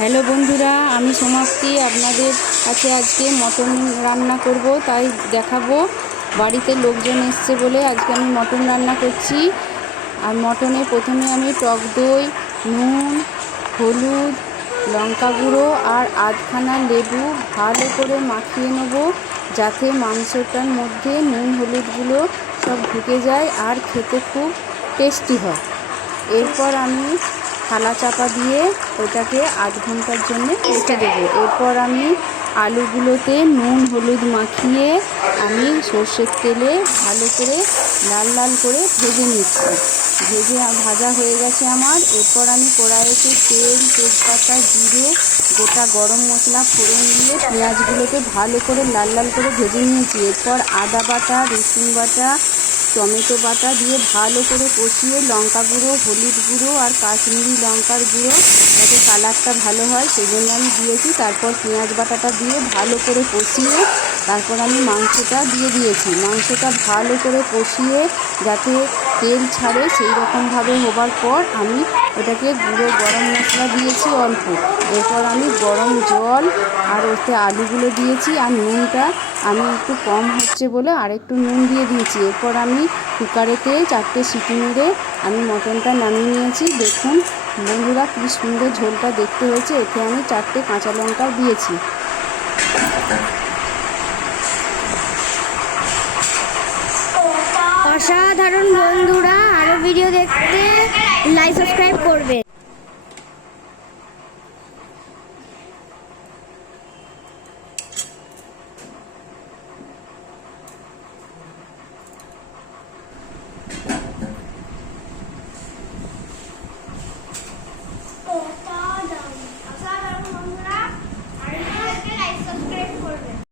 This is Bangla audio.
হ্যালো বন্ধুরা, আমি সমাপ্তি আপনাদের কাছে আজকে মটন রান্না করব, তাই দেখাবো। বাড়িতে লোকজন এসছে বলে আজকে আমি মটন রান্না করছি। আর মটনে প্রথমে আমি টক দই, নুন, হলুদ, লঙ্কা গুঁড়ো আর আধখানা লেবু ভালো করে মাখিয়ে নেব, যাতে মাংসটার মধ্যে নুন হলুদগুলো সব ঢুকে যায় আর খেতে খুব টেস্টি হয়। এরপর আমি থালা চাপা দিয়ে ওটাকে আধ ঘন্টার জন্য রেখে দেবো। এরপর আমি আলুগুলোতে নুন হলুদ মাখিয়ে আমি সর্ষের তেলে ভালো করে লাল লাল করে ভেজে নিচ্ছি। ভাজা হয়ে গেছে আমার। এরপর আমি কড়াইতে তেল, তেজপাতা, জিরে, গোটা গরম মশলা ফোড়ন দিয়ে পেঁয়াজগুলোকে ভালো করে লাল লাল করে ভেজে নিয়েছি। এরপর আদা বাটা, রসুন বাটা, টমেটো বাটা দিয়ে ভালো করে কষিয়ে লঙ্কা গুঁড়ো, হলুদ গুঁড়ো আর কাশ্মীরি লঙ্কার গুঁড়ো, যাতে কালারটা ভালো হয় সেই জন্য আমি দিয়েছি। তারপর পেঁয়াজ বাটাটা দিয়ে ভালো করে কষিয়ে তারপর আমি মাংসটা দিয়ে দিয়েছি। মাংসটা ভালো করে কষিয়ে যাতে তেল ছাড়ে সেই রকমভাবে হবার পর আমি ওটাকে গুঁড়ো গরম মশলা দিয়েছি অল্প। এরপর আমি গরম জল আর ওতে আলুগুলো দিয়েছি, আর নুনটা আমি একটু কম হচ্ছে বলে আর একটু নুন দিয়ে দিয়েছি। এরপর আমি কুকারেতে 4টে সিটি মেরে আমি মটনটা নামিয়ে নিয়েছি। দেখুন বন্ধুরা কি সুন্দর ঝোলটা দেখতে হয়েছে। এতে আমি 4টে কাঁচা লঙ্কা দিয়েছি। অসাধারণ বন্ধুরা, আরো ভিডিও দেখতে লাইক সাবস্ক্রাইব করবে।